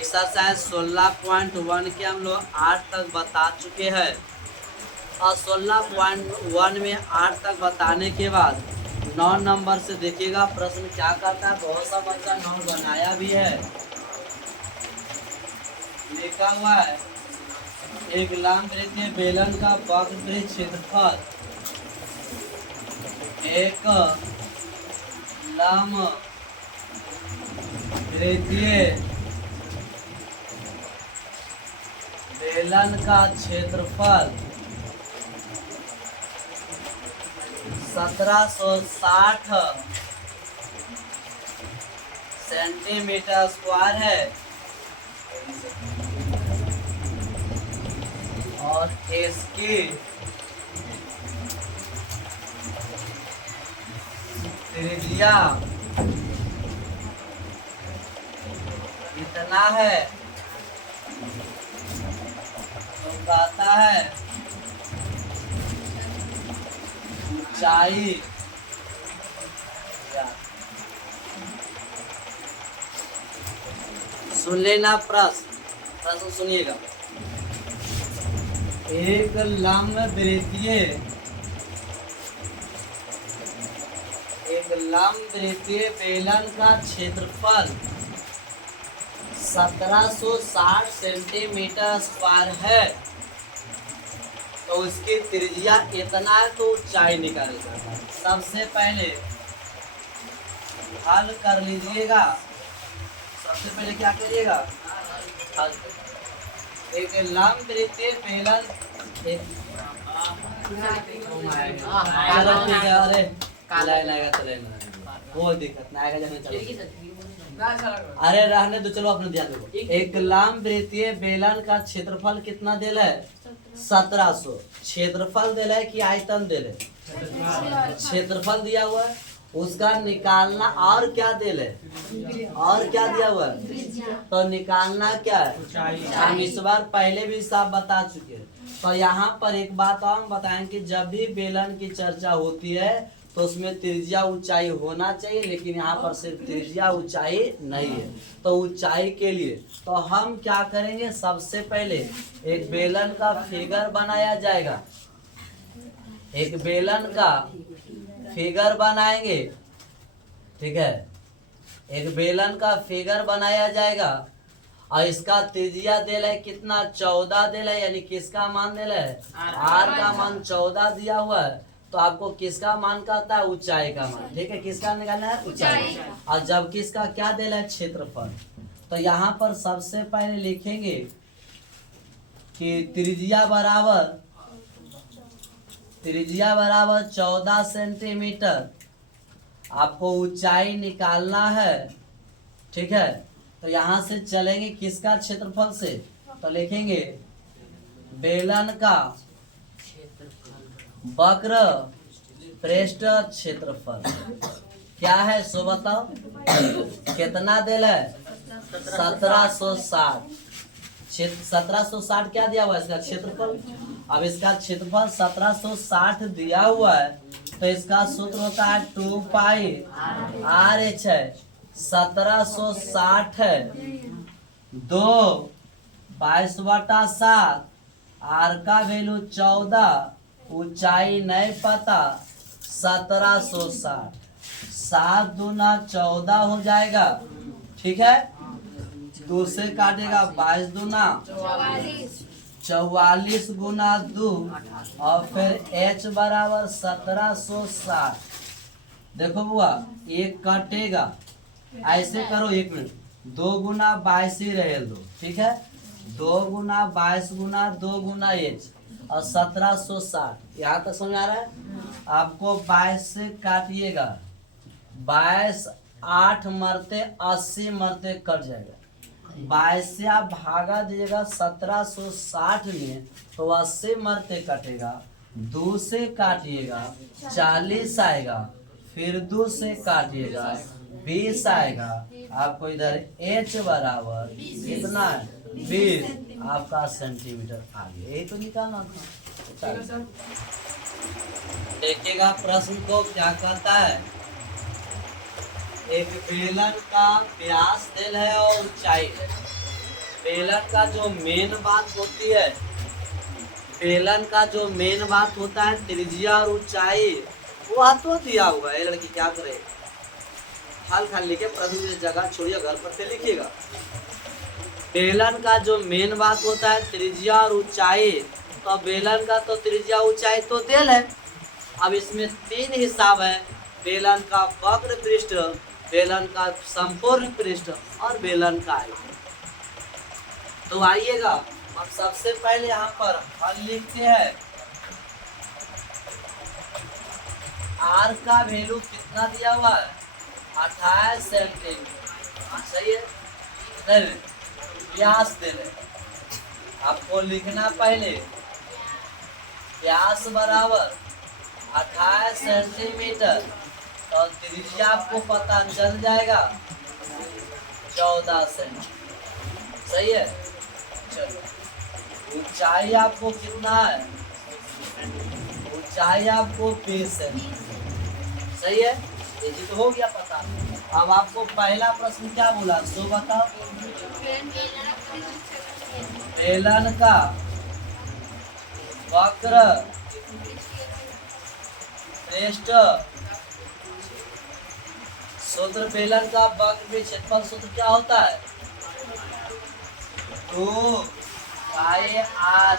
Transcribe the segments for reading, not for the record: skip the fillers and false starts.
Exercise 16.1 के हम लोग 8 तक बता चुके हैं और 16.1 में 8 तक बताने के बाद 9 नंबर से देखिएगा प्रश्न क्या करता है। बहुत सा बच्चा 9 बनाया भी है, लिखा हुआ है एक लंबवृत्तीय बेलन का वक्र क्षेत्रफल एक लंबवृत्तीय बेलन का क्षेत्रफल 1760 सेंटीमीटर स्क्वायर है और इसकी त्रिज्या कितना है तो कहता है ऊंचाई सुन लेना प्रश्न सुनिएगा। एक लंबवृत्तीय बेलन का क्षेत्रफल 1760 सेंटीमीटर स्क्वायर है तो उसकी त्रिज्या इतना है तो ऊंचाई निकालेगा। सबसे पहले हल कर लीजिएगा। सबसे पहले क्या करिएगा, एक लंबवृत्तीय बेलन वो दिक्कत ना आएगा। अरे रहने दो, चलो अपने ध्यान दो। एक लंबवृत्तीय बेलन का क्षेत्रफल कितना दिला है 1700। क्षेत्रफल दिला है कि आयतन दिला है? क्षेत्रफल दिया हुआ है, उसका निकालना और क्या दिला है और क्या दिया हुआ है तो निकालना क्या है। हम इस बार पहले भी सब बता चुके हैं। तो यहाँ पर एक बात और बताएं कि जब भी बेलन की चर्चा होती है तो उसमें त्रिज्या ऊंचाई होना चाहिए, लेकिन यहाँ पर सिर्फ त्रिज्या ऊंचाई नहीं है। तो ऊंचाई के लिए तो हम क्या करेंगे, सबसे पहले एक बेलन का फिगर बनाया जाएगा। एक बेलन का फिगर बनाएंगे, ठीक है। एक बेलन का फिगर बनाया जाएगा और इसका त्रिज्या दिला है कितना 14 दिला है, यानी किसका मान दिला है आर का मान 14 दिया हुआ है। तो आपको किसका मान कहता है ऊंचाई का मान, ठीक है। किसका निकालना है ऊंचाई। और जब किसका क्या दिला है क्षेत्रफल। तो यहाँ पर सबसे पहले लिखेंगे कि त्रिज्या बराबर 14 सेंटीमीटर आपको ऊंचाई निकालना है, ठीक है। तो यहाँ से चलेंगे किसका क्षेत्रफल से, तो लिखेंगे बेलन का वक्र पृष्ठ क्षेत्रफल क्या है सो बताओ। कितना दिला है 1760। 1760 क्या दिया हुआ है इसका क्षेत्रफल। अब इसका क्षेत्रफल 1760 दिया हुआ है तो इसका सूत्र होता है 2 पाई आर एच है। 1760 है 2 22/7, आर का वैल्यू 14, ऊंचाई नहीं पता 1760, 7 दूना 14 हो जाएगा, ठीक है। 2 से काटेगा 22 दूना 44 गुना 2 और फिर h बराबर 1760। देखो बुआ एक कटेगा, ऐसे करो 1 मिनट। 2 गुना 22 ही रहे दो, ठीक है। 2 गुना 22 गुना 2 गुना h और 1760। यहाँ तक समझ आ रहा है। आपको 22 से काटिएगा, 22 8 मरते 80 मरते कट जाएगा। 22 से आप भागा दीजिएगा 1760 में तो 80 मरते कटेगा। 2 से काटिएगा 40 आएगा, फिर 2 से काटिएगा 20 आएगा। आपको इधर h बराबर कितना है 20 आपका सेंटीमीटर आगे। यही तो निकालना था। देखिएगा प्रश्न को क्या कहता है। एक बेलन का व्यास दिल है और ऊंचाई है। बेलन का जो मेन बात होती है, बेलन का जो मेन बात होता है त्रिज्या और ऊंचाई, वह तो दिया हुआ है। लड़की क्या करे, हाल खाल लिखे प्रश्न जगह छोड़िए, घर पर से लिखिएगा। बेलन का जो मेन बात होता है त्रिज्या और ऊंचाई, तो बेलन का तो त्रिज्या ऊंचाई तो देल है। अब इसमें तीन हिसाब है, बेलन का वक्र पृष्ठ, बेलन का संपूर्ण पृष्ठ और बेलन का आयतन। तो आइएगा, अब सबसे पहले यहाँ पर हल लिखते हैं। आर का वैल्यू कितना दिया हुआ है, 28 सेंटीमीटर, सही है। नहीं, व्यास दे रहे, आपको लिखना पहले व्यास बराबर 28 सेंटीमीटर, और त्रिज्या आपको पता चल जाएगा 14 सेंटीमीटर, सही है। चलो, ऊंचाई आपको कितना है, ऊंचाई आपको 20 है, सही है। ये तो हो गया पता। अब आपको पहला प्रश्न क्या बोला, सो बताओ। बेलन का वक्र पृष्ठ सूत्र, बेलन का वक्र में क्षेत्रफल सूत्र क्या होता है, 2πr,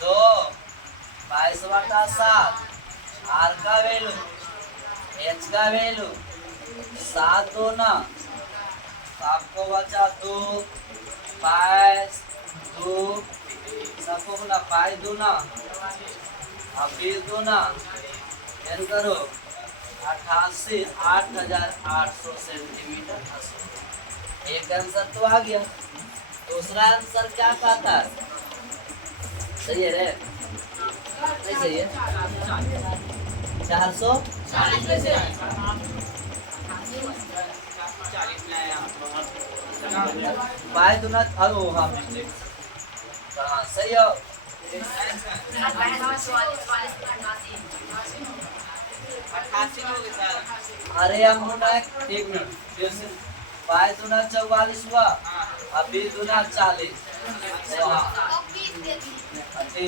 2/22/7, आर का वैल्यू, एच का वैल्यू 7 दूना, आपको बचा 2 5 2, सबको बोला 5 दूना, अब 20 दूना, एन करो 8,800 सेंटीमीटर। एक आंसर तो आ गया। दूसरा आंसर क्या कहता है, सही है रे, नहीं सही है, 400 बाय दूना, अरे हाँ मिस्टेक, हाँ सही हो। अरे हम एक मिनट, बाय दूना 44 हुआ, अब 20 दूना 40,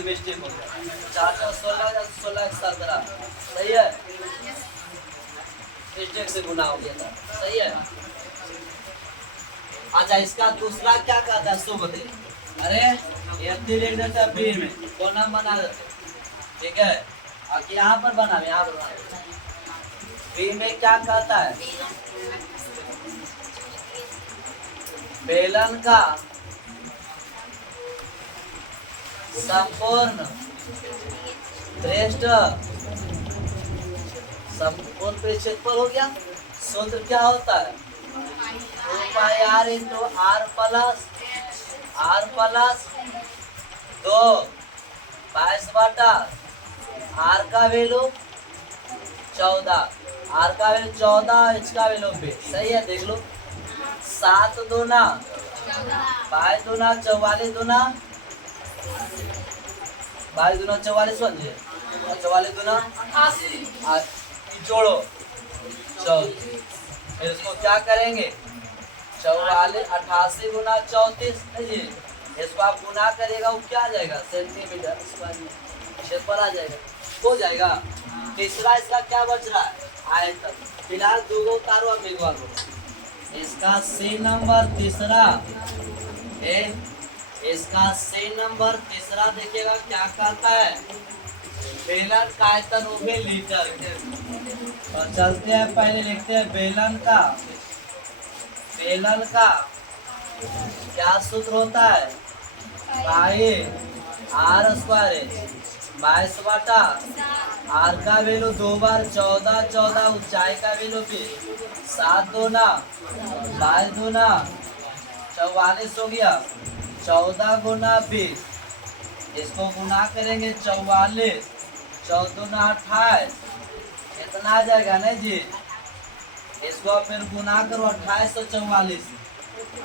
मिस्टेक हो गया, 416 16 17, सही है, मिस्टेक से गुना हो गया था, सही है। अच्छा, इसका दूसरा क्या कहता है, सो बताइए। अरे ये लिख देते हैं बी में, दो नाम बना देते, ठीक है। अब यहाँ पर बना, यहाँ पर बना, बी में क्या कहता है, बेलन का संपूर्ण पृष्ठ, संपूर्ण क्षेत्रफल हो गया। सूत्र क्या होता है, 2πr into r plus 2 22/, R का वैल्यू 14, आर का वैल्यू 14, एच का वैल्यू 20, सही है। देख लो, 7 दूना 22 दूना 44 दूना 22 दूना 44 बन जाए, 44 दूना 88, जोड़ो 14, फिर इसको क्या करेंगे, 44 88 गुना 34, नहीं, इसको आप गुना करिएगा, वो क्या आ जाएगा, सेंटीमीटर स्क्वायर में क्षेत्रफल आ जाएगा, हो जाएगा। तीसरा इसका क्या बच रहा है, आयतन। फिलहाल दो उतारो, अब एक बार इसका सी नंबर तीसरा है, इसका सी नंबर तीसरा देखिएगा क्या कहता है, बेलन का आयतन वो भी लीटर के। तो चलते हैं, पहले लिखते हैं बेलन का क्या सूत्र होता है, पाई आर स्क्वायर 22/, आर का वैल्यू 2 बार 14 14, ऊंचाई का वैल्यू भी 7 दूना 22 दूना 44 हो गया, 14 गुना 20, इसको गुना करेंगे 44 14 दूना 28, इतना आ जाएगा ना जी। इसको फिर गुना करो 28 और 44,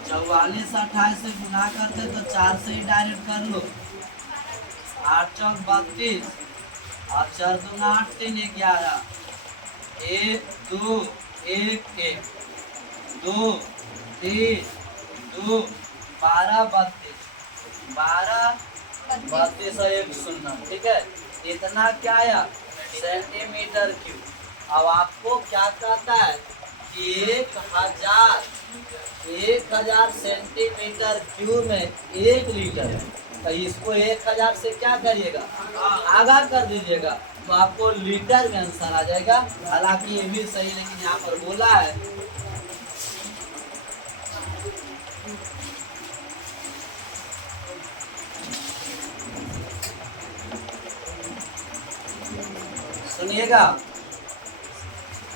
44 28 से गुना करते तो 4 से ही डायरेक्ट कर लो, 8 चौक 32, और 4 दूना 8 3 11, 1 2 1 1 2 3 2 12 और 1 शून्य, ठीक है। इतना क्या आया? Centimetre cube. अब आपको क्या कहता है कि 1000 सेंटीमीटर क्यूब में 1 लीटर है, तो इसको 1000 से क्या करिएगा? आगा कर दीजिएगा, तो आपको लीटर में आंसर आ जाएगा। हालांकि ये भी सही, लेकिन यहाँ पर बोला है सुनिएगा,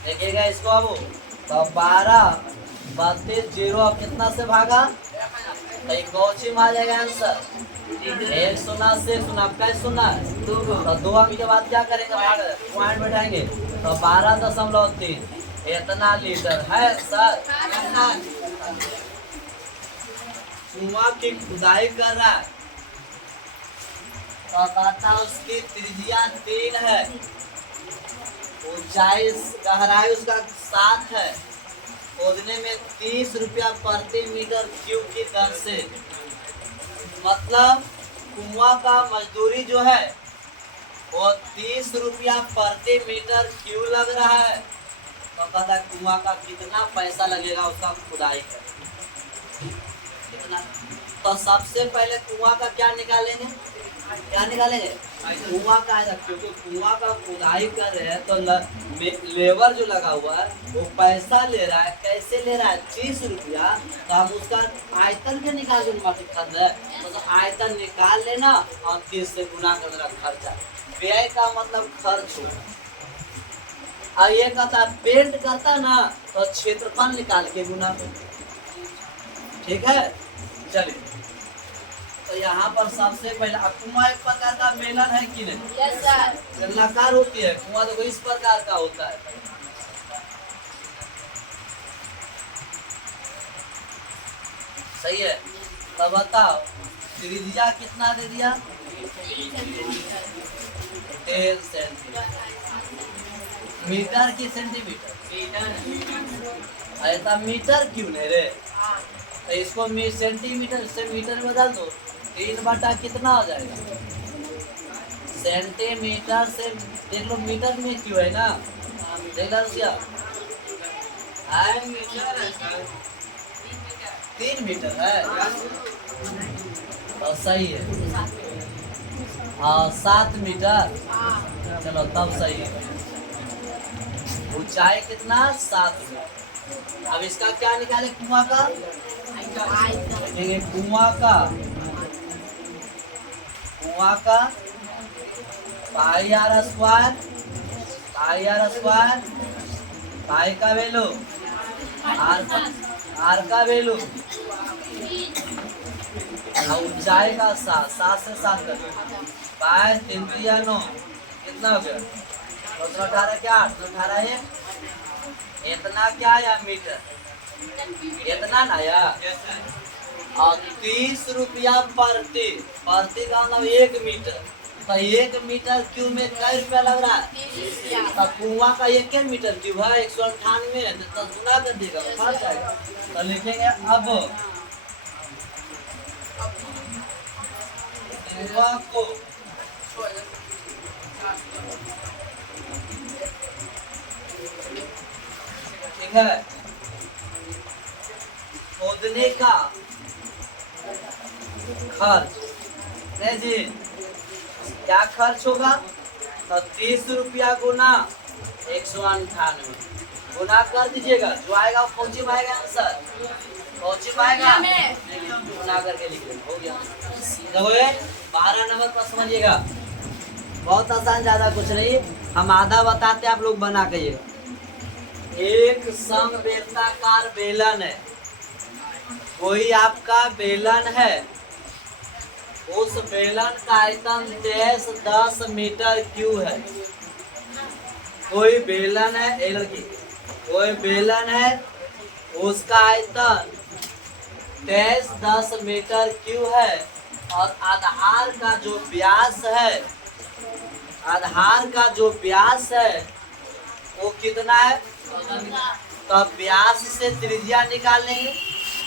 देखिएगा इसको। अब तो 12 32 जीरो अब कितना से भागा? तो कौची में आ जाएगा आंसर? 1 शून्य से शून्य, कैसे शून्य? तो 2 अंक के बाद क्या करेंगे? पॉइंट बैठाएंगे, तो 12.3 इतना लीटर है सर। कुआं की खुदाई कर रहा है, तो कहता उसकी त्रिज्या 3 है, ऊंचाई गहराई उसका 7 है, खोदने में 30 रुपया प्रति मीटर क्यूब की दर से। मतलब कुआं का मजदूरी जो है वो 30 रुपया प्रति मीटर क्यूब लग रहा है। तो कहता है कुआं का कितना पैसा लगेगा उसका खुदाई कर कितना। तो सबसे पहले कुआं का क्या निकालेंगे? कुआं का आएगा, क्योंकि कुआं का खुदाई कर रहे हैं तो लेबर जो लगा हुआ है वो पैसा ले रहा है। कैसे ले रहा है? 30 रुपया। तो हम उसका आयतन के निकाल के माटी खरीद है, तो आयतन निकाल लेना और 30 से गुना कर देना खर्चा। व्यय का मतलब खर्च हो। और ये कहता है पेंट करता ना, तो क्षेत्रफल निकाल के गुना कर। ठीक है, चलिए। तो यहाँ पर सबसे पहले कुआं एक प्रकार का बेलन है कि नहीं? Yes sir. बेलनाकार होती है कुआं, तो इस प्रकार का होता है। सही है। तो बताओ त्रिज्या कितना दे दिया? 10 सेंटीमीटर। मीटर की सेंटीमीटर? ऐसा मीटर क्यों नहीं रे? तो इसको सेंटीमीटर से मीटर में बदल दो, 3 बटा कितना हो जाएगा? सेंटीमीटर से देख लो, मीटर में क्यों है ना, देख लो क्या 3 मीटर है, तो सही है। 7 मीटर, चलो तब सही है। ऊंचाई कितना? 7 मीटर। अब इसका क्या निकाले? कुआं का पाई आर स्क्वायर, पाई का वैल्यू, आर का वैल्यू, ऊंचाई का 7 से 7 कर 5 3 9 कितना हो गया? 18 क्या? 18 है। इतना क्या आया? मीटर। इतना ना आया। और 30 रुपया प्रति का मतलब 1 मीटर। तो 1 मीटर क्यूब में कई रुपया लग रहा है? तो कुआं का 1 मीटर क्यूब है 198, तो गुना कर देगा, फर्क आएगा। तो लिखेंगे अब कुआं को ठीक है खोदने का खर्च नहीं जी, क्या खर्च होगा? तो 30 रुपया गुना 198 गुना कर दीजिएगा, जो आएगा कौची में आएगा आंसर? कौची में आएगा? गुना करके लिख लेंगे, हो गया। 12 नंबर पर समझिएगा, बहुत आसान, ज्यादा कुछ नहीं। हम आधा बताते, आप लोग बना के। एक समवेताकार बेलन है, कोई आपका बेलन है, उस बेलन का आयतन 10 मीटर क्यूब है। कोई बेलन है, कोई बेलन है, उसका आयतन 10 मीटर क्यूब है, और आधार का जो व्यास है वो कितना है? तो व्यास से त्रिज्या निकाल लेंगे,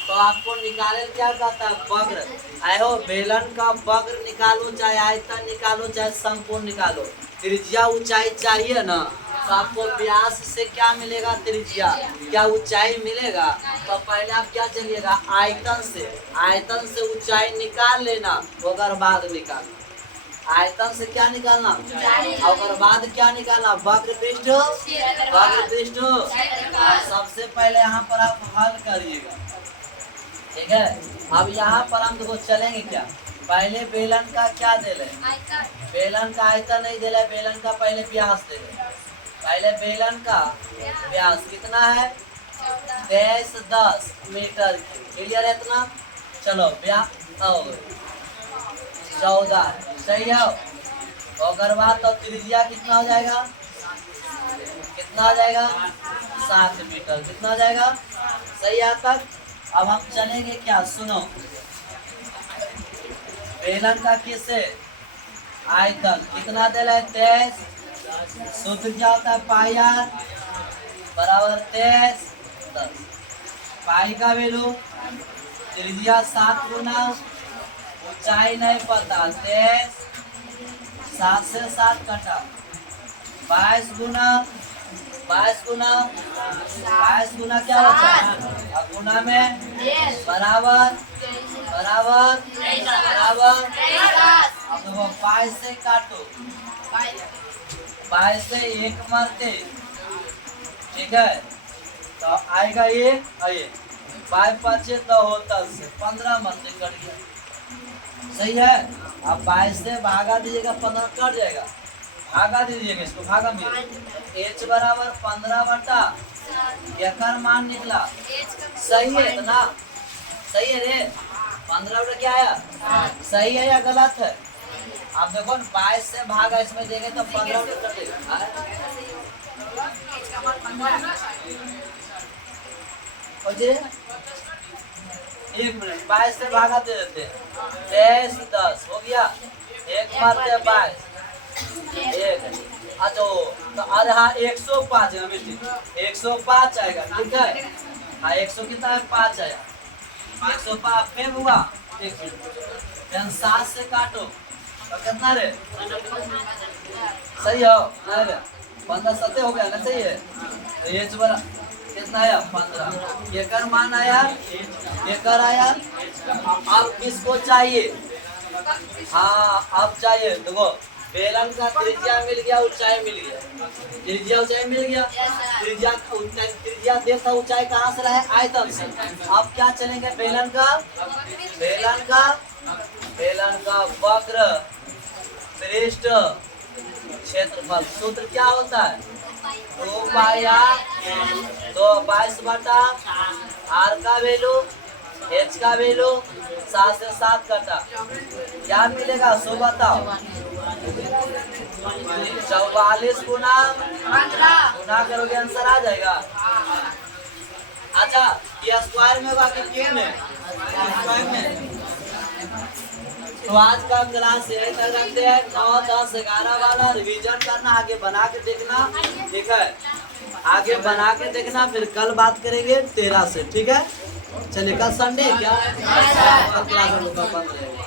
तो आपको निकाले क्या कहता है, वक्र। आयो बेलन का वक्र निकालो, चाहे आयतन निकालो, चाहे समकोण निकालो, त्रिज्या ऊंचाई चाहिए ना। तो आपको व्यास से क्या मिलेगा, त्रिज्या, क्या ऊंचाई मिलेगा। तो पहले आप क्या चलिएगा, आयतन से ऊंचाई निकाल लेना, ओकर बाद निकालना। आयतन से क्या निकालना, और बाद क्या निकालना, वक्र पृष्ठ। सबसे पहले यहाँ पर आप हल करिएगा, ठीक है। अब यहाँ पर हम देखो चलेंगे क्या, पहले बेलन का क्या दे ले, बेलन का आयतन नहीं दे, बेलन का पहले व्यास दे ले। पहले बेलन का व्यास कितना है, 10 मीटर। क्लियर है इतना। चलो व्यास 14, सही है। अगर बात तो त्रिज्या कितना हो जाएगा, 7 मीटर। कितना हो जाएगा, सही है तक। अब हम चलेंगे क्या, सुनो, बेलन का किससे, आयतन कितना दे रहा है, 23। सूत्र क्या होता है, पाई आर बराबर 23 10। पाई का वैल्यू, त्रिज्या 7 गुना, ऊंचाई नहीं पता, 23 7 से 7 कटा, 22 गुना क्या बचा, गुना में बराबर। अब देखो 22 से काटो, 22 से 1 मारते, ठीक है। तो आएगा ये 22 5 तो होता से 15 मारते, कट गया, सही है। अब 22 से भागा दीजिएगा, 15 कट जाएगा, भागा दीजिएगा इसको, भागा में h बराबर 15 बटा एकर मान निकला, सही है इतना, सही है रे। 15 बटा क्या आया, सही है या गलत है। आप देखो 22 से भागा इसमें देंगे तो 15 बटा कटेगा। एक मिनट, 22 से भागा दे देते, 23 10 हो गया, 1 मारते 22 1। अच्छा तो अरे हाँ 105 है, 105 आएगा, ठीक है। हाँ 100 कितना है, 5 आया, 105 फेम हुआ। 1 मिनट, 7 से काटो तो कितना रे, सही हो, 15 7 हो गया ना, सही है। तो ये बड़ा कितना आया, 15। एकर मान आया, एकर आया। अब किसको चाहिए, हाँ अब चाहिए, देखो बेलन का त्रिज्या मिल गया, ऊंचाई मिल गया, त्रिज्या ऊंचाई मिल गया। त्रिज्या देखा ऊंचाई कहाँ से रहा है, आयतन से। अब क्या चलेंगे, बेलन का वक्र पृष्ठ क्षेत्रफल। सूत्र क्या होता है, 2 पाई आर, तो 22 बटा आर का वैल्यू, एच का वैल्यू 7 से 7 कटा, क्या मिलेगा सो बताओ, 44 गुना करोगे आंसर आ जाएगा। अच्छा ये स्क्वायर में होगा कि क्यूब में, स्क्वायर में। तो आज का क्लास यही तक रखते हैं, 9 10 11 वाला रिवीजन करना, आगे बना के देखना, ठीक है। आगे बना के देखना, फिर कल बात करेंगे 13 से, ठीक है। चलिए कल संडे क्या, क्लास बंद रहेगा।